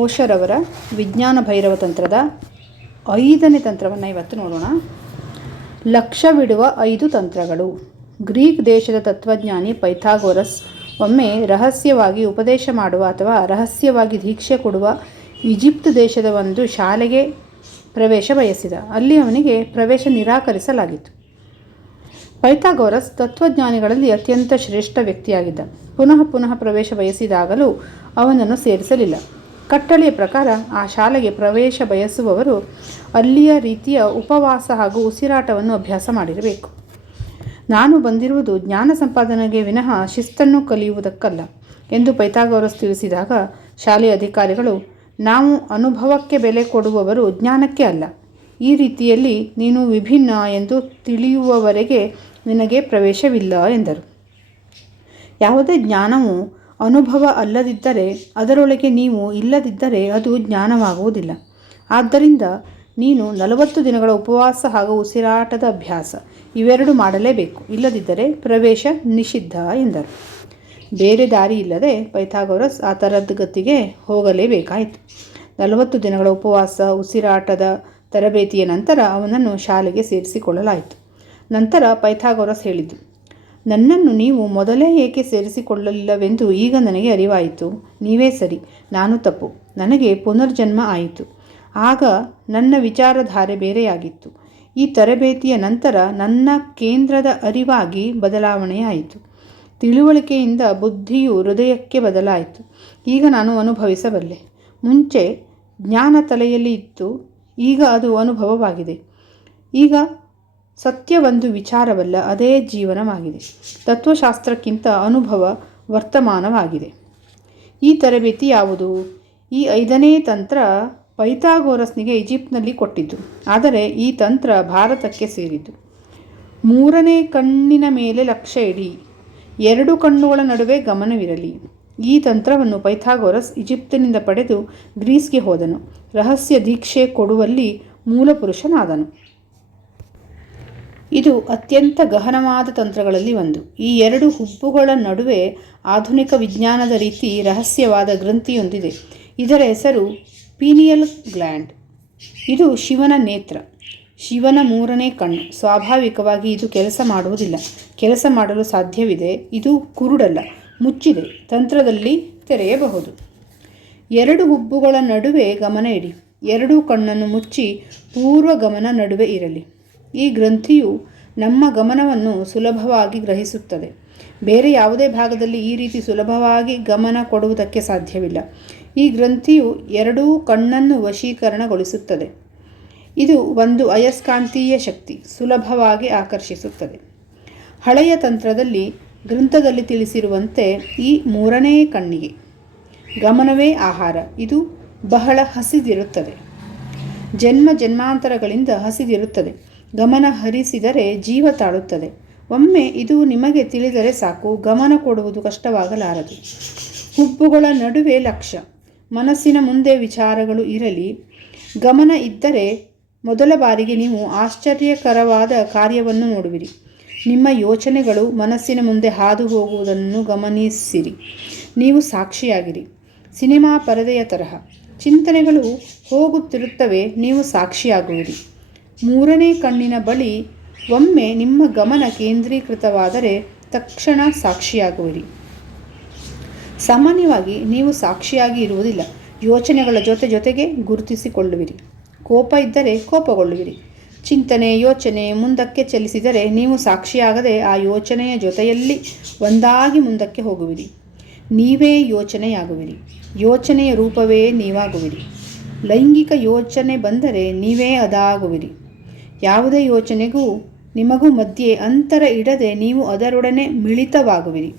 ಓಶರವರ ವಿಜ್ಞಾನ ಭೈರವ ತಂತ್ರದ 5ನೇ ತಂತ್ರವನ್ನು ಇವತ್ತು ನೋಡೋಣ. ಲಕ್ಷ್ಯವಿಡುವ 5 ತಂತ್ರಗಳು. ಗ್ರೀಕ್ ದೇಶದ ತತ್ವಜ್ಞಾನಿ ಪೈಥಾಗೋರಸ್ ಒಮ್ಮೆ ರಹಸ್ಯವಾಗಿ ಉಪದೇಶ ಮಾಡುವ ಅಥವಾ ರಹಸ್ಯವಾಗಿ ದೀಕ್ಷೆ ಕೊಡುವ ಈಜಿಪ್ಟ್ ದೇಶದ ಒಂದು ಶಾಲೆಗೆ ಪ್ರವೇಶ ಬಯಸಿದ. ಅಲ್ಲಿ ಅವನಿಗೆ ಪ್ರವೇಶ ನಿರಾಕರಿಸಲಾಗಿತ್ತು. ಪೈಥಾಗೋರಸ್ ತತ್ವಜ್ಞಾನಿಗಳಲ್ಲಿ ಅತ್ಯಂತ ಶ್ರೇಷ್ಠ ವ್ಯಕ್ತಿಯಾಗಿದ್ದ. ಪುನಃ ಪ್ರವೇಶ ಬಯಸಿದಾಗಲೂ ಅವನನ್ನು ಸೇರಿಸಲಿಲ್ಲ. ಕಟ್ಟಳೆಯ ಪ್ರಕಾರ ಆ ಶಾಲೆಗೆ ಪ್ರವೇಶ ಬಯಸುವವರು ಅಲ್ಲಿಯ ರೀತಿಯ ಉಪವಾಸ ಹಾಗೂ ಉಸಿರಾಟವನ್ನು ಅಭ್ಯಾಸ ಮಾಡಿರಬೇಕು. ನಾನು ಬಂದಿರುವುದು ಜ್ಞಾನ ಸಂಪಾದನೆಗೆ ವಿನಃ ಶಿಸ್ತನ್ನು ಕಲಿಯುವುದಕ್ಕಲ್ಲ ಎಂದು ಪೈಥಾಗೋರಸ್ ತಿಳಿಸಿದಾಗ ಶಾಲೆಯ ಅಧಿಕಾರಿಗಳು, ನಾವು ಅನುಭವಕ್ಕೆ ಬೆಲೆ ಕೊಡುವವರು ಜ್ಞಾನಕ್ಕೆ ಅಲ್ಲ, ಈ ರೀತಿಯಲ್ಲಿ ನೀನು ವಿಭಿನ್ನ ಎಂದು ತಿಳಿಯುವವರೆಗೆ ನಿನಗೆ ಪ್ರವೇಶವಿಲ್ಲ ಎಂದರು. ಯಾವುದೇ ಜ್ಞಾನವು ಅನುಭವ ಅಲ್ಲದಿದ್ದರೆ, ಅದರೊಳಗೆ ನೀವು ಇಲ್ಲದಿದ್ದರೆ ಅದು ಜ್ಞಾನವಾಗುವುದಿಲ್ಲ. ಆದ್ದರಿಂದ ನೀನು 40 ದಿನಗಳ ಉಪವಾಸ ಹಾಗೂ ಉಸಿರಾಟದ ಅಭ್ಯಾಸ ಇವೆರಡು ಮಾಡಲೇಬೇಕು, ಇಲ್ಲದಿದ್ದರೆ ಪ್ರವೇಶ ನಿಷಿದ್ಧ ಎಂದರು. ಬೇರೆ ದಾರಿ ಇಲ್ಲದೆ ಪೈಥಾಗೋರಸ್ ಆ ತರಗತಿಗೆ ಹೋಗಲೇಬೇಕಾಯಿತು. 40 ದಿನಗಳ ಉಪವಾಸ ಉಸಿರಾಟದ ತರಬೇತಿಯ ನಂತರ ಅವನನ್ನು ಶಾಲೆಗೆ ಸೇರಿಸಿಕೊಳ್ಳಲಾಯಿತು. ನಂತರ ಪೈಥಾಗೋರಸ್ ಹೇಳಿದ್ದು, ನನ್ನನ್ನು ನೀವು ಮೊದಲೇ ಏಕೆ ಸೇರಿಸಿಕೊಳ್ಳಲಿಲ್ಲವೆಂದು ಈಗ ನನಗೆ ಅರಿವಾಯಿತು. ನೀವೇ ಸರಿ, ನಾನು ತಪ್ಪು. ನನಗೆ ಪುನರ್ಜನ್ಮ ಆಯಿತು. ಆಗ ನನ್ನ ವಿಚಾರಧಾರೆ ಬೇರೆಯಾಗಿತ್ತು. ಈ ತರಬೇತಿಯ ನಂತರ ನನ್ನ ಕೇಂದ್ರದ ಅರಿವಾಗಿ ಬದಲಾವಣೆಯಾಯಿತು. ತಿಳುವಳಿಕೆಯಿಂದ ಬುದ್ಧಿಯು ಹೃದಯಕ್ಕೆ ಬದಲಾಯಿತು. ಈಗ ನಾನು ಅನುಭವಿಸಬಲ್ಲೆ. ಮುಂಚೆ ಜ್ಞಾನ ತಲೆಯಲ್ಲಿ ಇತ್ತು, ಈಗ ಅದು ಅನುಭವವಾಗಿದೆ. ಈಗ ಸತ್ಯ ಒಂದು ವಿಚಾರವಲ್ಲ, ಅದೇ ಜೀವನವಾಗಿದೆ. ತತ್ವಶಾಸ್ತ್ರಕ್ಕಿಂತ ಅನುಭವ ವರ್ತಮಾನವಾಗಿದೆ. ಈ ತರಬೇತಿ ಯಾವುದು? ಈ 5ನೇ ತಂತ್ರ ಪೈಥಾಗೋರಸ್ನಿಗೆ ಈಜಿಪ್ಟ್ನಲ್ಲಿ ಕೊಟ್ಟಿದ್ದು, ಆದರೆ ಈ ತಂತ್ರ ಭಾರತಕ್ಕೆ ಸೇರಿದ್ದು. 3ನೇ ಕಣ್ಣಿನ ಮೇಲೆ ಲಕ್ಷ್ಯ ಇಡಿ, 2 ಕಣ್ಣುಗಳ ನಡುವೆ ಗಮನವಿರಲಿ. ಈ ತಂತ್ರವನ್ನು ಪೈಥಾಗೋರಸ್ ಈಜಿಪ್ತಿನಿಂದ ಪಡೆದು ಗ್ರೀಸ್ಗೆ ಹೋದನು. ರಹಸ್ಯ ದೀಕ್ಷೆ ಕೊಡುವಲ್ಲಿ ಮೂಲಪುರುಷನಾದನು. ಇದು ಅತ್ಯಂತ ಗಹನವಾದ ತಂತ್ರಗಳಲ್ಲಿ ಒಂದು. ಈ 2 ಹುಬ್ಬುಗಳ ನಡುವೆ ಆಧುನಿಕ ವಿಜ್ಞಾನದ ರೀತಿ ರಹಸ್ಯವಾದ ಗ್ರಂಥಿಯೊಂದಿದೆ. ಇದರ ಹೆಸರು ಪೀನಿಯಲ್ ಗ್ಲ್ಯಾಂಡ್. ಇದು ಶಿವನ ನೇತ್ರ, ಶಿವನ 3ನೇ ಕಣ್ಣು. ಸ್ವಾಭಾವಿಕವಾಗಿ ಇದು ಕೆಲಸ ಮಾಡುವುದಿಲ್ಲ. ಕೆಲಸ ಮಾಡಲು ಸಾಧ್ಯವಿದೆ. ಇದು ಕುರುಡಲ್ಲ, ಮುಚ್ಚಿದೆ. ತಂತ್ರದಲ್ಲಿ ತೆರೆಯಬಹುದು. 2 ಹುಬ್ಬುಗಳ ನಡುವೆ ಗಮನ ಇಡಿ. 2 ಕಣ್ಣನ್ನು ಮುಚ್ಚಿ ಪೂರ್ವ ಗಮನ ನಡುವೆ ಇರಲಿ. ಈ ಗ್ರಂಥಿಯು ನಮ್ಮ ಗಮನವನ್ನು ಸುಲಭವಾಗಿ ಗ್ರಹಿಸುತ್ತದೆ. ಬೇರೆ ಯಾವುದೇ ಭಾಗದಲ್ಲಿ ಈ ರೀತಿ ಸುಲಭವಾಗಿ ಗಮನ ಕೊಡುವುದಕ್ಕೆ ಸಾಧ್ಯವಿಲ್ಲ. ಈ ಗ್ರಂಥಿಯು 2 ಕಣ್ಣನ್ನು ವಶೀಕರಣಗೊಳಿಸುತ್ತದೆ. ಇದು ಒಂದು ಅಯಸ್ಕಾಂತೀಯ ಶಕ್ತಿ, ಸುಲಭವಾಗಿ ಆಕರ್ಷಿಸುತ್ತದೆ. ಹಳೆಯ ತಂತ್ರದಲ್ಲಿ ಗ್ರಂಥದಲ್ಲಿ ತಿಳಿಸಿರುವಂತೆ ಈ 3ನೇ ಕಣ್ಣಿಗೆ ಗಮನವೇ ಆಹಾರ. ಇದು ಬಹಳ ಹಸಿದಿರುತ್ತದೆ. ಜನ್ಮಾಂತರಗಳಿಂದ ಹಸಿದಿರುತ್ತದೆ. ಗಮನ ಹರಿಸಿದರೆ ಜೀವ ತಾಳುತ್ತದೆ. ಒಮ್ಮೆ ಇದು ನಿಮಗೆ ತಿಳಿದರೆ ಸಾಕು, ಗಮನ ಕೊಡುವುದು ಕಷ್ಟವಾಗಲಾರದು. ಹುಬ್ಬುಗಳ ನಡುವೆ ಲಕ್ಷ್ಯ. ಮನಸ್ಸಿನ ಮುಂದೆ ವಿಚಾರಗಳು ಇರಲಿ. ಗಮನ ಇದ್ದರೆ ಮೊದಲ ಬಾರಿಗೆ ನೀವು ಆಶ್ಚರ್ಯಕರವಾದ ಕಾರ್ಯವನ್ನು ನೋಡುವಿರಿ. ನಿಮ್ಮ ಯೋಚನೆಗಳು ಮನಸ್ಸಿನ ಮುಂದೆ ಹಾದು ಹೋಗುವುದನ್ನು ಗಮನಿಸಿರಿ. ನೀವು ಸಾಕ್ಷಿಯಾಗಿರಿ. ಸಿನಿಮಾ ಪರದೆಯ ತರಹ ಚಿಂತನೆಗಳು ಹೋಗುತ್ತಿರುತ್ತವೆ, ನೀವು ಸಾಕ್ಷಿಯಾಗುವಿರಿ. 3ನೇ ಕಣ್ಣಿನ ಬಳಿ ಒಮ್ಮೆ ನಿಮ್ಮ ಗಮನ ಕೇಂದ್ರೀಕೃತವಾದರೆ ತಕ್ಷಣ ಸಾಕ್ಷಿಯಾಗುವಿರಿ. ಸಾಮಾನ್ಯವಾಗಿ ನೀವು ಸಾಕ್ಷಿಯಾಗಿ ಇರುವುದಿಲ್ಲ. ಯೋಚನೆಗಳ ಜೊತೆಗೆ ಗುರುತಿಸಿಕೊಳ್ಳುವಿರಿ. ಕೋಪ ಇದ್ದರೆ ಕೋಪಗೊಳ್ಳುವಿರಿ. ಚಿಂತನೆ, ಯೋಚನೆ ಮುಂದಕ್ಕೆ ಚಲಿಸಿದರೆ ನೀವು ಸಾಕ್ಷಿಯಾಗದೆ ಆ ಯೋಚನೆಯ ಜೊತೆಯಲ್ಲಿ ಒಂದಾಗಿ ಮುಂದಕ್ಕೆ ಹೋಗುವಿರಿ. ನೀವೇ ಯೋಚನೆಯಾಗುವಿರಿ. ಯೋಚನೆಯ ರೂಪವೇ ನೀವಾಗುವಿರಿ. ಲೈಂಗಿಕ ಯೋಚನೆ ಬಂದರೆ ನೀವೇ ಅದಾಗುವಿರಿ. ಯಾವುದೇ ಯೋಚನೆಗೂ ನಿಮಗೂ ಮಧ್ಯೆ ಅಂತರ ಇಡದೆ ನೀವು ಅದರೊಡನೆ ಮಿಳಿತವಾಗುವಿರಿ.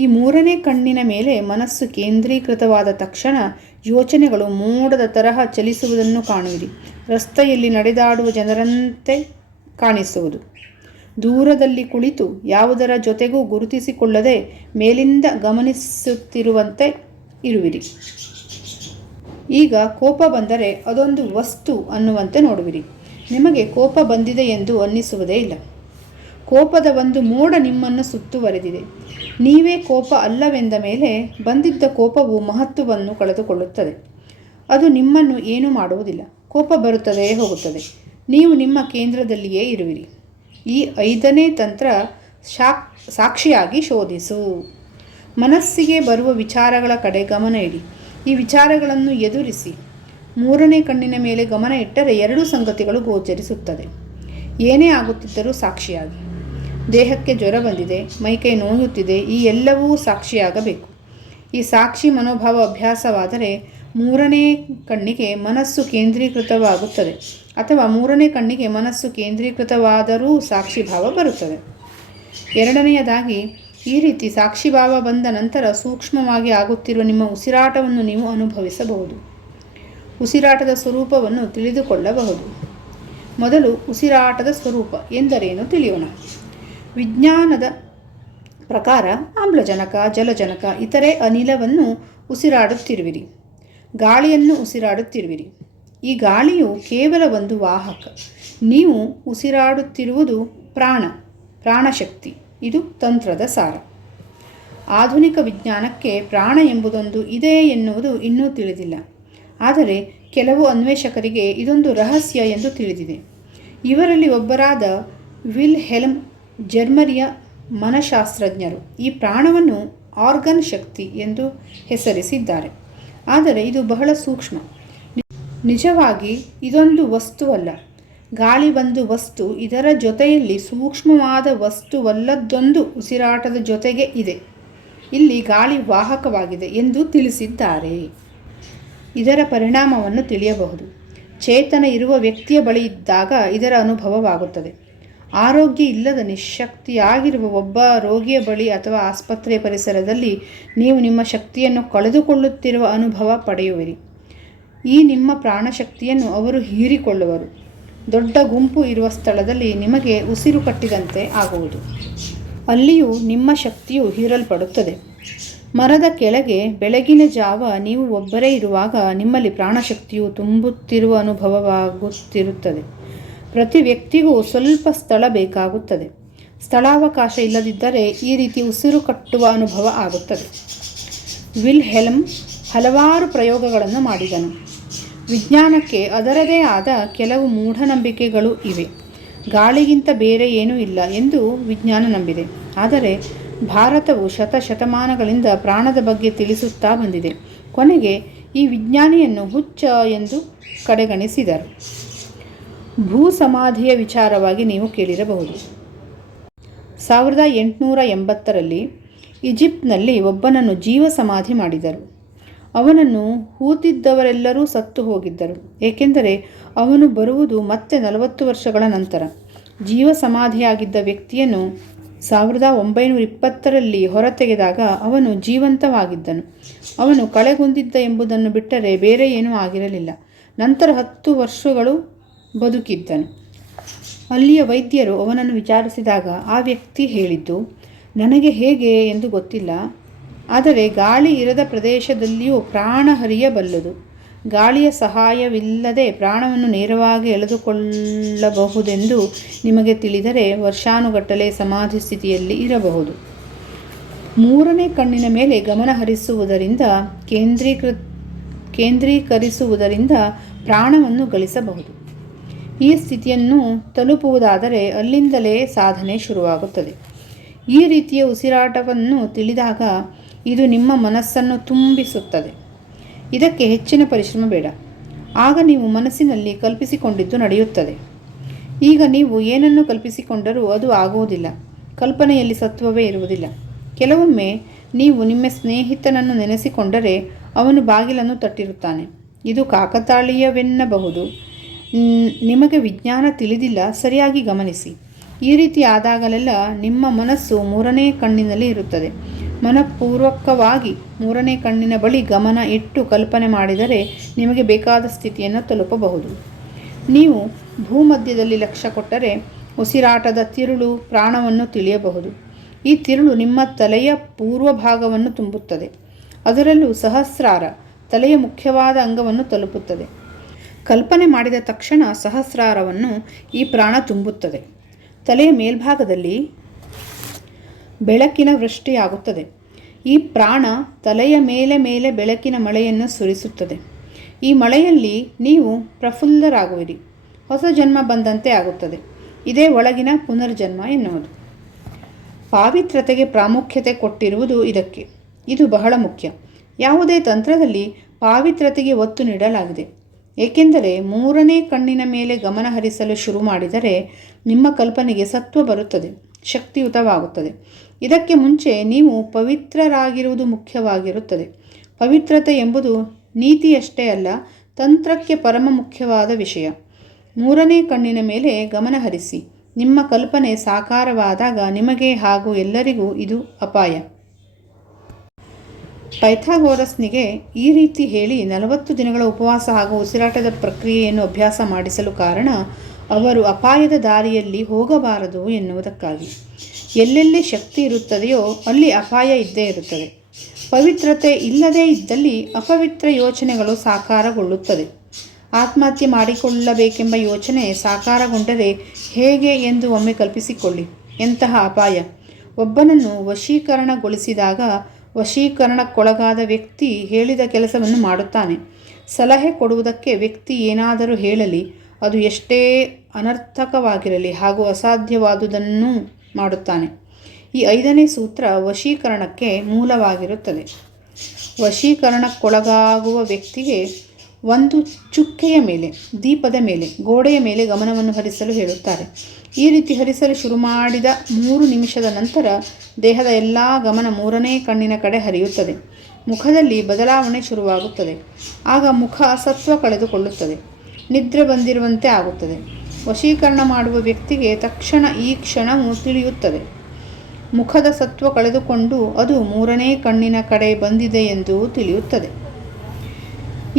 ಈ 3ನೇ ಕಣ್ಣಿನ ಮೇಲೆ ಮನಸ್ಸು ಕೇಂದ್ರೀಕೃತವಾದ ತಕ್ಷಣ ಯೋಚನೆಗಳು ಮೋಡದ ತರಹ ಚಲಿಸುವುದನ್ನು ಕಾಣುವಿರಿ. ರಸ್ತೆಯಲ್ಲಿ ನಡೆದಾಡುವ ಜನರಂತೆ ಕಾಣಿಸುವುದು. ದೂರದಲ್ಲಿ ಕುಳಿತು ಯಾವುದರ ಜೊತೆಗೂ ಗುರುತಿಸಿಕೊಳ್ಳದೆ ಮೇಲಿಂದ ಗಮನಿಸುತ್ತಿರುವಂತೆ ಇರುವಿರಿ. ಈಗ ಕೋಪ ಬಂದರೆ ಅದೊಂದು ವಸ್ತು ಅನ್ನುವಂತೆ ನೋಡುವಿರಿ. ನಿಮಗೆ ಕೋಪ ಬಂದಿದೆ ಎಂದು ಅನ್ನಿಸುವುದೇ ಇಲ್ಲ. ಕೋಪದ ಒಂದು ಮೋಡ ನಿಮ್ಮನ್ನು ಸುತ್ತುವರೆದಿದೆ. ನೀವೇ ಕೋಪ ಅಲ್ಲವೆಂದ ಮೇಲೆ ಬಂದಿದ್ದ ಕೋಪವು ಮಹತ್ವವನ್ನು ಕಳೆದುಕೊಳ್ಳುತ್ತದೆ. ಅದು ನಿಮ್ಮನ್ನು ಏನೂ ಮಾಡುವುದಿಲ್ಲ. ಕೋಪ ಬರುತ್ತದೆ, ಹೋಗುತ್ತದೆ. ನೀವು ನಿಮ್ಮ ಕೇಂದ್ರದಲ್ಲಿಯೇ ಇರುವಿರಿ. ಈ 5ನೇ ತಂತ್ರ ಸಾಕ್ಷಿಯಾಗಿ ಶೋಧಿಸು. ಮನಸ್ಸಿಗೆ ಬರುವ ವಿಚಾರಗಳ ಕಡೆ ಗಮನ ಇಡಿ. ಈ ವಿಚಾರಗಳನ್ನು ಎದುರಿಸಿ 3ನೇ ಕಣ್ಣಿನ ಮೇಲೆ ಗಮನ ಇಟ್ಟರೆ 2 ಸಂಗತಿಗಳು ಗೋಚರಿಸುತ್ತದೆ. ಏನೇ ಆಗುತ್ತಿದ್ದರೂ ಸಾಕ್ಷಿಯಾಗಿ. ದೇಹಕ್ಕೆ ಜ್ವರ ಬಂದಿದೆ, ಮೈಕೈ ನೋಯುತ್ತಿದೆ, ಈ ಎಲ್ಲವೂ ಸಾಕ್ಷಿಯಾಗಬೇಕು. ಈ ಸಾಕ್ಷಿ ಮನೋಭಾವ ಅಭ್ಯಾಸವಾದರೆ 3ನೇ ಕಣ್ಣಿಗೆ ಮನಸ್ಸು ಕೇಂದ್ರೀಕೃತವಾಗುತ್ತದೆ, ಅಥವಾ 3ನೇ ಕಣ್ಣಿಗೆ ಮನಸ್ಸು ಕೇಂದ್ರೀಕೃತವಾದರೂ ಸಾಕ್ಷಿಭಾವ ಬರುತ್ತದೆ. 2ನೇಯದಾಗಿ, ಈ ರೀತಿ ಸಾಕ್ಷಿಭಾವ ಬಂದ ನಂತರ ಸೂಕ್ಷ್ಮವಾಗಿ ಆಗುತ್ತಿರುವ ನಿಮ್ಮ ಉಸಿರಾಟವನ್ನು ನೀವು ಅನುಭವಿಸಬಹುದು. ಉಸಿರಾಟದ ಸ್ವರೂಪವನ್ನು ತಿಳಿದುಕೊಳ್ಳಬಹುದು. ಮೊದಲು ಉಸಿರಾಟದ ಸ್ವರೂಪ ಎಂದರೇನು ತಿಳಿಯೋಣ. ವಿಜ್ಞಾನದ ಪ್ರಕಾರ ಆಮ್ಲಜನಕ, ಜಲಜನಕ, ಇತರೆ ಅನಿಲವನ್ನು ಉಸಿರಾಡುತ್ತಿರುವಿರಿ. ಗಾಳಿಯನ್ನು ಉಸಿರಾಡುತ್ತಿರುವಿರಿ. ಈ ಗಾಳಿಯು ಕೇವಲ ಒಂದು ವಾಹಕ. ನೀವು ಉಸಿರಾಡುತ್ತಿರುವುದು ಪ್ರಾಣಶಕ್ತಿ. ಇದು ತಂತ್ರದ ಸಾರ. ಆಧುನಿಕ ವಿಜ್ಞಾನಕ್ಕೆ ಪ್ರಾಣ ಎಂಬುದೊಂದು ಇದೆ ಎನ್ನುವುದು ಇನ್ನೂ ತಿಳಿದಿಲ್ಲ. ಆದರೆ ಕೆಲವು ಅನ್ವೇಷಕರಿಗೆ ಇದೊಂದು ರಹಸ್ಯ ಎಂದು ತಿಳಿದಿದೆ. ಇವರಲ್ಲಿ ಒಬ್ಬರಾದ ವಿಲ್ಹೆಲ್ಮ್ ಜರ್ಮನಿಯ ಮನಃಶಾಸ್ತ್ರಜ್ಞರು ಈ ಪ್ರಾಣವನ್ನು ಆರ್ಗನ್ ಶಕ್ತಿ ಎಂದು ಹೆಸರಿಸಿದ್ದಾರೆ. ಆದರೆ ಇದು ಬಹಳ ಸೂಕ್ಷ್ಮ. ನಿಜವಾಗಿ ಇದೊಂದು ವಸ್ತುವಲ್ಲ. ಗಾಳಿ ಒಂದು ವಸ್ತು, ಇದರ ಜೊತೆಯಲ್ಲಿ ಸೂಕ್ಷ್ಮವಾದ ವಸ್ತುವಲ್ಲದೊಂದು ಉಸಿರಾಟದ ಜೊತೆಗೆ ಇದೆ. ಇಲ್ಲಿ ಗಾಳಿ ವಾಹಕವಾಗಿದೆ ಎಂದು ತಿಳಿಸಿದ್ದಾರೆ. ಇದರ ಪರಿಣಾಮವನ್ನು ತಿಳಿಯಬಹುದು. ಚೇತನ ಇರುವ ವ್ಯಕ್ತಿಯ ಬಳಿ ಇದ್ದಾಗ ಇದರ ಅನುಭವವಾಗುತ್ತದೆ. ಆರೋಗ್ಯ ಇಲ್ಲದ ನಿಶಕ್ತಿಯಾಗಿರುವ ಒಬ್ಬ ರೋಗಿಯ ಬಳಿ ಅಥವಾ ಆಸ್ಪತ್ರೆಯ ಪರಿಸರದಲ್ಲಿ ನೀವು ನಿಮ್ಮ ಶಕ್ತಿಯನ್ನು ಕಳೆದುಕೊಳ್ಳುತ್ತಿರುವ ಅನುಭವ ಪಡೆಯುವಿರಿ. ಈ ನಿಮ್ಮ ಪ್ರಾಣಶಕ್ತಿಯನ್ನು ಅವರು ಹೀರಿಕೊಳ್ಳುವರು. ದೊಡ್ಡ ಗುಂಪು ಇರುವ ಸ್ಥಳದಲ್ಲಿ ನಿಮಗೆ ಉಸಿರು ಕಟ್ಟಿದಂತೆ ಆಗುವುದು. ಅಲ್ಲಿಯೂ ನಿಮ್ಮ ಶಕ್ತಿಯು ಹೀರಲ್ಪಡುತ್ತದೆ. ಮರದ ಕೆಳಗೆ ಬೆಳಗಿನ ಜಾವ ನೀವು ಒಬ್ಬರೇ ಇರುವಾಗ ನಿಮ್ಮಲ್ಲಿ ಪ್ರಾಣಶಕ್ತಿಯು ತುಂಬುತ್ತಿರುವ ಅನುಭವವಾಗುತ್ತಿರುತ್ತದೆ. ಪ್ರತಿ ವ್ಯಕ್ತಿಗೂ ಸ್ವಲ್ಪ ಸ್ಥಳ ಬೇಕಾಗುತ್ತದೆ. ಸ್ಥಳಾವಕಾಶ ಇಲ್ಲದಿದ್ದರೆ ಈ ರೀತಿ ಉಸಿರು ಕಟ್ಟುವ ಅನುಭವ ಆಗುತ್ತದೆ. ವಿಲ್ಹೆಲ್ಮ್ ಹಲವಾರು ಪ್ರಯೋಗಗಳನ್ನು ಮಾಡಿದನು. ವಿಜ್ಞಾನಕ್ಕೆ ಅದರದೇ ಆದ ಕೆಲವು ಮೂಢನಂಬಿಕೆಗಳು ಇವೆ. ಗಾಳಿಗಿಂತ ಬೇರೆ ಏನೂ ಇಲ್ಲ ಎಂದು ವಿಜ್ಞಾನ ನಂಬಿದೆ. ಆದರೆ ಭಾರತವು ಶತಮಾನಗಳಿಂದ ಪ್ರಾಣದ ಬಗ್ಗೆ ತಿಳಿಸುತ್ತಾ ಬಂದಿದೆ. ಕೊನೆಗೆ ಈ ವಿಜ್ಞಾನಿಯನ್ನು ಹುಚ್ಚ ಎಂದು ಕಡೆಗಣಿಸಿದರು. ಭೂ ಸಮಾಧಿಯ ವಿಚಾರವಾಗಿ ನೀವು ಕೇಳಿರಬಹುದು. 1880ರಲ್ಲಿ ಈಜಿಪ್ಟ್ನಲ್ಲಿ ಒಬ್ಬನನ್ನು ಜೀವ ಸಮಾಧಿ ಮಾಡಿದರು. ಅವನನ್ನು ಹೂತಿದ್ದವರೆಲ್ಲರೂ ಸತ್ತು ಹೋಗಿದ್ದರು, ಏಕೆಂದರೆ ಅವನು ಬರುವುದು ಮತ್ತೆ 40 ವರ್ಷಗಳ ನಂತರ. ಜೀವ ಸಮಾಧಿಯಾಗಿದ್ದ ವ್ಯಕ್ತಿಯನ್ನು 1920ರಲ್ಲಿ ಹೊರತೆಗೆದಾಗ ಅವನು ಜೀವಂತವಾಗಿದ್ದನು. ಅವನು ಕಳೆಗುಂದಿದ್ದ ಎಂಬುದನ್ನು ಬಿಟ್ಟರೆ ಬೇರೆ ಏನೂ ಆಗಿರಲಿಲ್ಲ. ನಂತರ 10 ವರ್ಷಗಳು ಬದುಕಿದ್ದನು. ಅಲ್ಲಿಯ ವೈದ್ಯರು ಅವನನ್ನು ವಿಚಾರಿಸಿದಾಗ ಆ ವ್ಯಕ್ತಿ ಹೇಳಿದ್ದು, ನನಗೆ ಹೇಗೆ ಎಂದು ಗೊತ್ತಿಲ್ಲ, ಆದರೆ ಗಾಳಿ ಇರದ ಪ್ರದೇಶದಲ್ಲಿಯೂ ಪ್ರಾಣ ಹರಿಯಬಲ್ಲದು. ಗಾಳಿಯ ಸಹಾಯವಿಲ್ಲದೆ ಪ್ರಾಣವನ್ನು ನೇರವಾಗಿ ಎಳೆದುಕೊಳ್ಳಬಹುದೆಂದು ನಿಮಗೆ ತಿಳಿದರೆ ವರ್ಷಾನುಗಟ್ಟಲೆ ಸಮಾಧಿ ಸ್ಥಿತಿಯಲ್ಲಿ ಇರಬಹುದು. 3ನೇ ಕಣ್ಣಿನ ಮೇಲೆ ಗಮನ ಹರಿಸುವುದರಿಂದ ಕೇಂದ್ರೀಕರಿಸುವುದರಿಂದ ಪ್ರಾಣವನ್ನು ಗಳಿಸಬಹುದು. ಈ ಸ್ಥಿತಿಯನ್ನು ತಲುಪುವುದಾದರೆ ಅಲ್ಲಿಂದಲೇ ಸಾಧನೆ ಶುರುವಾಗುತ್ತದೆ. ಈ ರೀತಿಯ ಉಸಿರಾಟವನ್ನು ತಿಳಿದಾಗ ಇದು ನಿಮ್ಮ ಮನಸ್ಸನ್ನು ತುಂಬಿಸುತ್ತದೆ. ಇದಕ್ಕೆ ಹೆಚ್ಚಿನ ಪರಿಶ್ರಮ ಬೇಡ. ಆಗ ನೀವು ಮನಸ್ಸಿನಲ್ಲಿ ಕಲ್ಪಿಸಿಕೊಂಡಿದ್ದು ನಡೆಯುತ್ತದೆ. ಈಗ ನೀವು ಏನನ್ನು ಕಲ್ಪಿಸಿಕೊಂಡರೂ ಅದು ಆಗುವುದಿಲ್ಲ. ಕಲ್ಪನೆಯಲ್ಲಿ ಸತ್ವವೇ ಇರುವುದಿಲ್ಲ. ಕೆಲವೊಮ್ಮೆ ನೀವು ನಿಮ್ಮ ಸ್ನೇಹಿತನನ್ನು ನೆನೆಸಿಕೊಂಡರೆ ಅವನು ಬಾಗಿಲನ್ನು ತಟ್ಟಿರುತ್ತಾನೆ. ಇದು ಕಾಕತಾಳೀಯವೆನ್ನಬಹುದು. ನಿಮಗೆ ವಿಜ್ಞಾನ ತಿಳಿದಿಲ್ಲ, ಸರಿಯಾಗಿ ಗಮನಿಸಿ. ಈ ರೀತಿ ಆದಾಗಲೆಲ್ಲ ನಿಮ್ಮ ಮನಸ್ಸು 3ನೇ ಕಣ್ಣಿನಲ್ಲಿ ಇರುತ್ತದೆ. ಮನಪೂರ್ವಕವಾಗಿ 3ನೇ ಕಣ್ಣಿನ ಬಳಿ ಗಮನ ಇಟ್ಟು ಕಲ್ಪನೆ ಮಾಡಿದರೆ ನಿಮಗೆ ಬೇಕಾದ ಸ್ಥಿತಿಯನ್ನು ತಲುಪಬಹುದು. ನೀವು ಭೂಮಧ್ಯದಲ್ಲಿ ಲಕ್ಷ್ಯ ಕೊಟ್ಟರೆ ಉಸಿರಾಟದ ತಿರುಳು ಪ್ರಾಣವನ್ನು ತಿಳಿಯಬಹುದು. ಈ ತಿರುಳು ನಿಮ್ಮ ತಲೆಯ ಪೂರ್ವ ಭಾಗವನ್ನು ತುಂಬುತ್ತದೆ. ಅದರಲ್ಲೂ ಸಹಸ್ರಾರ ತಲೆಯ ಮುಖ್ಯವಾದ ಅಂಗವನ್ನು ತಲುಪುತ್ತದೆ. ಕಲ್ಪನೆ ಮಾಡಿದ ತಕ್ಷಣ ಸಹಸ್ರಾರವನ್ನು ಈ ಪ್ರಾಣ ತುಂಬುತ್ತದೆ. ತಲೆಯ ಮೇಲ್ಭಾಗದಲ್ಲಿ ಬೆಳಕಿನ ವೃಷ್ಟಿಯಾಗುತ್ತದೆ. ಈ ಪ್ರಾಣ ತಲೆಯ ಮೇಲೆ ಬೆಳಕಿನ ಮಳೆಯನ್ನು ಸುರಿಸುತ್ತದೆ. ಈ ಮಳೆಯಲ್ಲಿ ನೀವು ಪ್ರಫುಲ್ಲರಾಗುವಿರಿ. ಹೊಸ ಜನ್ಮ ಬಂದಂತೆ ಆಗುತ್ತದೆ. ಇದೇ ಒಳಗಿನ ಪುನರ್ಜನ್ಮ ಎನ್ನುವುದು. ಪಾವಿತ್ರತೆಗೆ ಪ್ರಾಮುಖ್ಯತೆ ಕೊಟ್ಟಿರುವುದು ಇದಕ್ಕೆ. ಇದು ಬಹಳ ಮುಖ್ಯ. ಯಾವುದೇ ತಂತ್ರದಲ್ಲಿ ಪಾವಿತ್ರತೆಗೆ ಒತ್ತು ನೀಡಲಾಗಿದೆ. ಏಕೆಂದರೆ ಮೂರನೇ ಕಣ್ಣಿನ ಮೇಲೆ ಗಮನ ಹರಿಸಲು ಶುರು ಮಾಡಿದರೆ ನಿಮ್ಮ ಕಲ್ಪನೆಗೆ ಸತ್ವ ಬರುತ್ತದೆ, ಶಕ್ತಿಯುತವಾಗುತ್ತದೆ. ಇದಕ್ಕೆ ಮುಂಚೆ ನೀವು ಪವಿತ್ರರಾಗಿರುವುದು ಮುಖ್ಯವಾಗಿರುತ್ತದೆ. ಪವಿತ್ರತೆ ಎಂಬುದು ನೀತಿಯಷ್ಟೇ ಅಲ್ಲ, ತಂತ್ರಕ್ಕೆ ಪರಮ ಮುಖ್ಯವಾದ ವಿಷಯ. ಮೂರನೇ ಕಣ್ಣಿನ ಮೇಲೆ ಗಮನ ಹರಿಸಿ. ನಿಮ್ಮ ಕಲ್ಪನೆ ಸಾಕಾರವಾದಾಗ ನಿಮಗೆ ಹಾಗೂ ಎಲ್ಲರಿಗೂ ಇದು ಅಪಾಯ. ಪೈಥಾಗೋರಸ್ನಿಗೆ ಈ ರೀತಿ ಹೇಳಿ 40 ದಿನಗಳ ಉಪವಾಸ ಹಾಗೂ ಉಸಿರಾಟದ ಪ್ರಕ್ರಿಯೆಯನ್ನು ಅಭ್ಯಾಸ ಮಾಡಿಸಲು ಕಾರಣ ಅವರು ಅಪಾಯದ ದಾರಿಯಲ್ಲಿ ಹೋಗಬಾರದು ಎನ್ನುವುದಕ್ಕಾಗಿ. ಎಲ್ಲೆಲ್ಲಿ ಶಕ್ತಿ ಇರುತ್ತದೆಯೋ ಅಲ್ಲಿ ಅಪಾಯ ಇದ್ದೇ ಇರುತ್ತದೆ. ಪವಿತ್ರತೆ ಇಲ್ಲದೇ ಇದ್ದಲ್ಲಿ ಅಪವಿತ್ರ ಯೋಚನೆಗಳು ಸಾಕಾರಗೊಳ್ಳುತ್ತದೆ. ಆತ್ಮಹತ್ಯೆ ಮಾಡಿಕೊಳ್ಳಬೇಕೆಂಬ ಯೋಚನೆ ಸಾಕಾರಗೊಂಡರೆ ಹೇಗೆ ಎಂದು ಒಮ್ಮೆ ಕಲ್ಪಿಸಿಕೊಳ್ಳಿ. ಎಂತಹ ಅಪಾಯ! ಒಬ್ಬನನ್ನು ವಶೀಕರಣಗೊಳಿಸಿದಾಗ ವಶೀಕರಣಕ್ಕೊಳಗಾದ ವ್ಯಕ್ತಿ ಹೇಳಿದ ಕೆಲಸವನ್ನು ಮಾಡುತ್ತಾನೆ. ಸಲಹೆ ಕೊಡುವುದಕ್ಕೆ ವ್ಯಕ್ತಿ ಏನಾದರೂ ಹೇಳಲಿ, ಅದು ಎಷ್ಟೇ ಅನರ್ಥಕವಾಗಿರಲಿ ಹಾಗೂ ಅಸಾಧ್ಯವಾದುದನ್ನೂ ಮಾಡುತ್ತಾನೆ. ಈ 5ನೇ ಸೂತ್ರ ವಶೀಕರಣಕ್ಕೆ ಮೂಲವಾಗಿರುತ್ತದೆ. ವಶೀಕರಣಕ್ಕೊಳಗಾಗುವ ವ್ಯಕ್ತಿಗೆ ಒಂದು ಚುಕ್ಕೆಯ ಮೇಲೆ, ದೀಪದ ಮೇಲೆ, ಗೋಡೆಯ ಮೇಲೆ ಗಮನವನ್ನು ಹರಿಸಲು ಹೇಳುತ್ತಾರೆ. ಈ ರೀತಿ ಹರಿಸಲು ಶುರು ಮಾಡಿದ 3 ನಿಮಿಷದ ನಂತರ ದೇಹದ ಎಲ್ಲ ಗಮನ ಮೂರನೇ ಕಣ್ಣಿನ ಕಡೆ ಹರಿಯುತ್ತದೆ. ಮುಖದಲ್ಲಿ ಬದಲಾವಣೆ ಶುರುವಾಗುತ್ತದೆ. ಆಗ ಮುಖ ಸತ್ವ ಕಳೆದುಕೊಳ್ಳುತ್ತದೆ. ನಿದ್ರೆ ಬಂದಿರುವಂತೆ ಆಗುತ್ತದೆ. ವಶೀಕರಣ ಮಾಡುವ ವ್ಯಕ್ತಿಗೆ ತಕ್ಷಣ ಈ ಕ್ಷಣವು ತಿಳಿಯುತ್ತದೆ. ಮುಖದ ಸತ್ವ ಕಳೆದುಕೊಂಡು ಅದು ಮೂರನೇ ಕಣ್ಣಿನ ಕಡೆ ಬಂದಿದೆ ಎಂದು ತಿಳಿಯುತ್ತದೆ.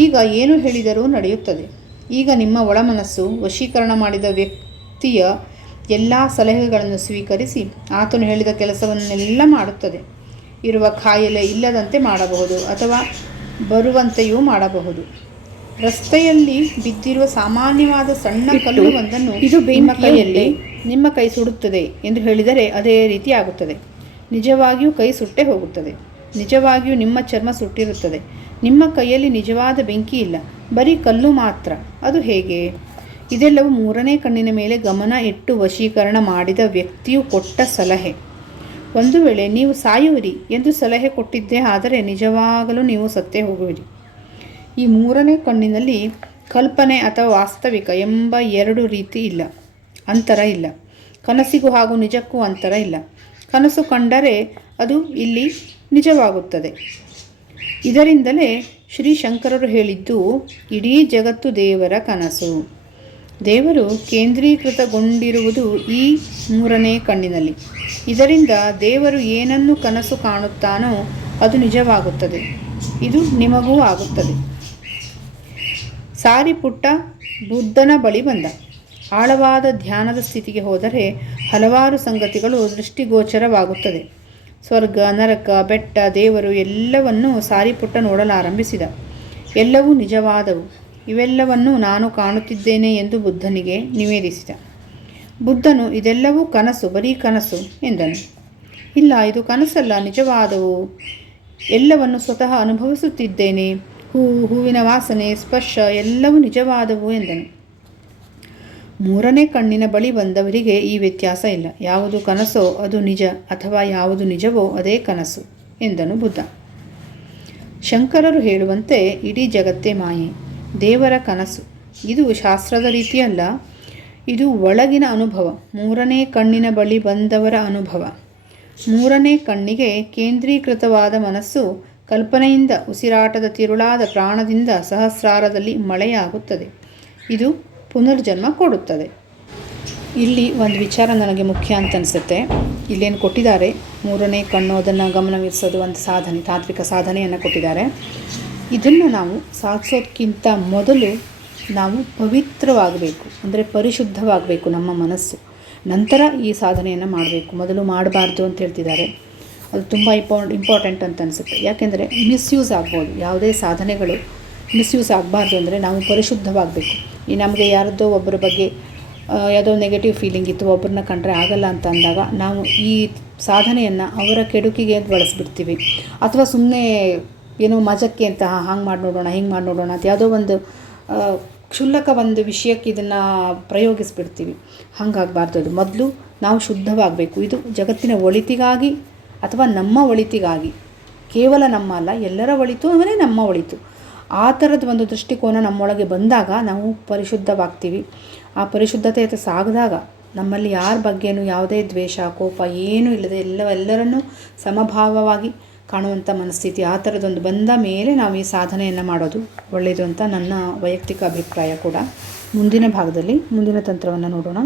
ಈಗ ಏನು ಹೇಳಿದರೂ ನಡೆಯುತ್ತದೆ. ಈಗ ನಿಮ್ಮ ಒಳಮನಸ್ಸು ವಶೀಕರಣ ಮಾಡಿದ ವ್ಯಕ್ತಿಯ ಎಲ್ಲ ಸಲಹೆಗಳನ್ನು ಸ್ವೀಕರಿಸಿ ಆತನು ಹೇಳಿದ ಕೆಲಸವನ್ನೆಲ್ಲ ಮಾಡುತ್ತದೆ. ಇರುವ ಕಾಯಿಲೆ ಇಲ್ಲದಂತೆ ಮಾಡಬಹುದು ಅಥವಾ ಬರುವಂತೆಯೂ ಮಾಡಬಹುದು. ರಸ್ತೆಯಲ್ಲಿ ಬಿದ್ದಿರುವ ಸಾಮಾನ್ಯವಾದ ಸಣ್ಣ ಕಲ್ಲು ಒಂದನ್ನು ಇದು ನಿಮ್ಮ ಕೈಯಲ್ಲಿ, ನಿಮ್ಮ ಕೈ ಸುಡುತ್ತದೆ ಎಂದು ಹೇಳಿದರೆ ಅದೇ ರೀತಿ ಆಗುತ್ತದೆ. ನಿಜವಾಗಿಯೂ ಕೈ ಸುಟ್ಟೇ ಹೋಗುತ್ತದೆ. ನಿಜವಾಗಿಯೂ ನಿಮ್ಮ ಚರ್ಮ ಸುಟ್ಟಿರುತ್ತದೆ. ನಿಮ್ಮ ಕೈಯಲ್ಲಿ ನಿಜವಾದ ಬೆಂಕಿ ಇಲ್ಲ, ಬರೀ ಕಲ್ಲು ಮಾತ್ರ. ಅದು ಹೇಗೆ? ಇದೆಲ್ಲವೂ ಮೂರನೇ ಕಣ್ಣಿನ ಮೇಲೆ ಗಮನ ಇಟ್ಟು ವಶೀಕರಣ ಮಾಡಿದ ವ್ಯಕ್ತಿಯು ಕೊಟ್ಟ ಸಲಹೆ. ಒಂದು ವೇಳೆ ನೀವು ಸಾಯುವಿರಿ ಎಂದು ಸಲಹೆ ಕೊಟ್ಟಿದ್ದೇ ಆದರೆ ನಿಜವಾಗಲೂ ನೀವು ಸತ್ತೇ ಹೋಗುವಿರಿ. ಈ ಮೂರನೇ ಕಣ್ಣಿನಲ್ಲಿ ಕಲ್ಪನೆ ಅಥವಾ ವಾಸ್ತವಿಕ ಎಂಬ 2 ರೀತಿ ಇಲ್ಲ, ಅಂತರ ಇಲ್ಲ. ಕನಸಿಗೂ ಹಾಗೂ ನಿಜಕ್ಕೂ ಅಂತರ ಇಲ್ಲ. ಕನಸು ಕಂಡರೆ ಅದು ಇಲ್ಲಿ ನಿಜವಾಗುತ್ತದೆ. ಇದರಿಂದಲೇ ಶ್ರೀ ಶಂಕರರು ಹೇಳಿದ್ದು ಇಡೀ ಜಗತ್ತು ದೇವರ ಕನಸು. ದೇವರು ಕೇಂದ್ರೀಕೃತಗೊಂಡಿರುವುದು ಈ ಮೂರನೇ ಕಣ್ಣಿನಲ್ಲಿ. ಇದರಿಂದ ದೇವರು ಏನನ್ನು ಕನಸು ಕಾಣುತ್ತಾನೋ ಅದು ನಿಜವಾಗುತ್ತದೆ. ಇದು ನಿಮಗೂ ಆಗುತ್ತದೆ. ಸಾರಿಪುಟ್ಟ ಬುದ್ಧನ ಬಳಿ ಬಂದ. ಆಳವಾದ ಧ್ಯಾನದ ಸ್ಥಿತಿಗೆ ಹೋದರೆ ಹಲವಾರು ಸಂಗತಿಗಳು ದೃಷ್ಟಿಗೋಚರವಾಗುತ್ತದೆ. ಸ್ವರ್ಗ, ನರಕ, ಬೆಟ್ಟ, ದೇವರು ಎಲ್ಲವನ್ನೂ ಸಾರಿಪುಟ್ಟ ನೋಡಲಾರಂಭಿಸಿದ. ಎಲ್ಲವೂ ನಿಜವಾದವು. ಇವೆಲ್ಲವನ್ನೂ ನಾನು ಕಾಣುತ್ತಿದ್ದೇನೆ ಎಂದು ಬುದ್ಧನಿಗೆ ನಿವೇದಿಸಿದ. ಬುದ್ಧನು ಇದೆಲ್ಲವೂ ಕನಸು, ಬರೀ ಕನಸು ಎಂದನು. ಇಲ್ಲ, ಇದು ಕನಸಲ್ಲ, ನಿಜವಾದವು. ಎಲ್ಲವನ್ನು ಸ್ವತಃ ಅನುಭವಿಸುತ್ತಿದ್ದೇನೆ. ಹೂವಿನ ವಾಸನೆ, ಸ್ಪರ್ಶ ಎಲ್ಲವೂ ನಿಜವಾದವು ಎಂದನು. ಮೂರನೇ ಕಣ್ಣಿನ ಬಳಿ ಬಂದವರಿಗೆ ಈ ವ್ಯತ್ಯಾಸ ಇಲ್ಲ. ಯಾವುದು ಕನಸೋ ಅದು ನಿಜ ಅಥವಾ ಯಾವುದು ನಿಜವೋ ಅದೇ ಕನಸು ಎಂದನು ಬುದ್ಧ. ಶಂಕರರು ಹೇಳುವಂತೆ ಇಡೀ ಜಗತ್ತೇ ಮಾಯೆ, ದೇವರ ಕನಸು. ಇದು ಶಾಸ್ತ್ರದ ರೀತಿಯಲ್ಲ, ಇದು ಒಳಗಿನ ಅನುಭವ, ಮೂರನೇ ಕಣ್ಣಿನ ಬಳಿ ಬಂದವರ ಅನುಭವ. ಮೂರನೇ ಕಣ್ಣಿಗೆ ಕೇಂದ್ರೀಕೃತವಾದ ಮನಸ್ಸು ಕಲ್ಪನೆಯಿಂದ, ಉಸಿರಾಟದ ತಿರುಳಾದ ಪ್ರಾಣದಿಂದ ಸಹಸ್ರಾರದಲ್ಲಿ ಮಳೆಯಾಗುತ್ತದೆ. ಇದು ಪುನರ್ಜನ್ಮ ಕೊಡುತ್ತದೆ. ಇಲ್ಲಿ ಒಂದು ವಿಚಾರ ನನಗೆ ಮುಖ್ಯ ಅಂತ ಅನಿಸುತ್ತೆ. ಇಲ್ಲೇನು ಕೊಟ್ಟಿದ್ದಾರೆ, ಮೂರನೇ ಕಣ್ಣು, ಅದನ್ನು ಗಮನವಿರಿಸೋದು ಒಂದು ಸಾಧನೆ, ತಾಂತ್ರಿಕ ಸಾಧನೆಯನ್ನು ಕೊಟ್ಟಿದ್ದಾರೆ. ಇದನ್ನು ನಾವು ಸಾಧಿಸೋದಕ್ಕಿಂತ ಮೊದಲು ನಾವು ಪವಿತ್ರವಾಗಬೇಕು, ಅಂದರೆ ಪರಿಶುದ್ಧವಾಗಬೇಕು ನಮ್ಮ ಮನಸ್ಸು. ನಂತರ ಈ ಸಾಧನೆಯನ್ನು ಮಾಡಬೇಕು, ಮೊದಲು ಮಾಡಬಾರ್ದು ಅಂತ ಹೇಳ್ತಿದ್ದಾರೆ. ಅದು ತುಂಬ ಇಂಪಾರ್ಟೆಂಟ್ ಅಂತ ಅನಿಸುತ್ತೆ. ಯಾಕೆಂದರೆ ಮಿಸ್ಯೂಸ್ ಆಗ್ಬೋದು. ಯಾವುದೇ ಸಾಧನೆಗಳು ಮಿಸ್ಯೂಸ್ ಆಗಬಾರ್ದು ಅಂದರೆ ನಾವು ಪರಿಶುದ್ಧವಾಗಬೇಕು. ಈ ನಮಗೆ ಯಾರದ್ದೋ ಒಬ್ಬರ ಬಗ್ಗೆ ಯಾವುದೋ ನೆಗೆಟಿವ್ ಫೀಲಿಂಗ್ ಇತ್ತು, ಒಬ್ಬರನ್ನ ಕಂಡ್ರೆ ಆಗಲ್ಲ ಅಂತ ಅಂದಾಗ ನಾವು ಈ ಸಾಧನೆಯನ್ನು ಅವರ ಕೆಡುಕಿಗೆ ಬಳಸಿಬಿಡ್ತೀವಿ. ಅಥವಾ ಸುಮ್ಮನೆ ಏನೋ ಮಜಕ್ಕೆ ಅಂತ ಹಂಗೆ ಮಾಡಿ ನೋಡೋಣ ಹಿಂಗೆ ಮಾಡಿ ನೋಡೋಣ ಅಂತ ಯಾವುದೋ ಒಂದು ಕ್ಷುಲ್ಲಕ ಒಂದು ವಿಷಯಕ್ಕೆ ಇದನ್ನು ಪ್ರಯೋಗಿಸ್ಬಿಡ್ತೀವಿ. ಹಾಗಾಗಬಾರ್ದು. ಅದು ಮೊದಲು ನಾವು ಶುದ್ಧವಾಗಬೇಕು. ಇದು ಜಗತ್ತಿನ ಒಳಿತಿಗಾಗಿ ಅಥವಾ ನಮ್ಮ ಒಳಿತಿಗಾಗಿ, ಕೇವಲ ನಮ್ಮ ಅಲ್ಲ, ಎಲ್ಲರ ಒಳಿತು ಅವನೇ ನಮ್ಮ ಒಳಿತು. ಆ ಥರದ ಒಂದು ದೃಷ್ಟಿಕೋನ ನಮ್ಮೊಳಗೆ ಬಂದಾಗ ನಾವು ಪರಿಶುದ್ಧವಾಗ್ತೀವಿ. ಆ ಪರಿಶುದ್ಧತೆ ಸಾಗಿದಾಗ ನಮ್ಮಲ್ಲಿ ಯಾರ ಬಗ್ಗೆಯೂ ಯಾವುದೇ ದ್ವೇಷ ಕೋಪ ಏನೂ ಇಲ್ಲದೆ ಎಲ್ಲರನ್ನೂ ಸಮಭಾವವಾಗಿ ಕಾಣುವಂಥ ಮನಸ್ಥಿತಿ, ಆ ಥರದೊಂದು ಬಂದ ಮೇಲೆ ನಾವು ಈ ಸಾಧನೆಯನ್ನು ಮಾಡೋದು ಒಳ್ಳೆಯದು ಅಂತ ನನ್ನ ವೈಯಕ್ತಿಕ ಅಭಿಪ್ರಾಯ ಕೂಡ. ಮುಂದಿನ ಭಾಗದಲ್ಲಿ ಮುಂದಿನ ತಂತ್ರವನ್ನು ನೋಡೋಣ.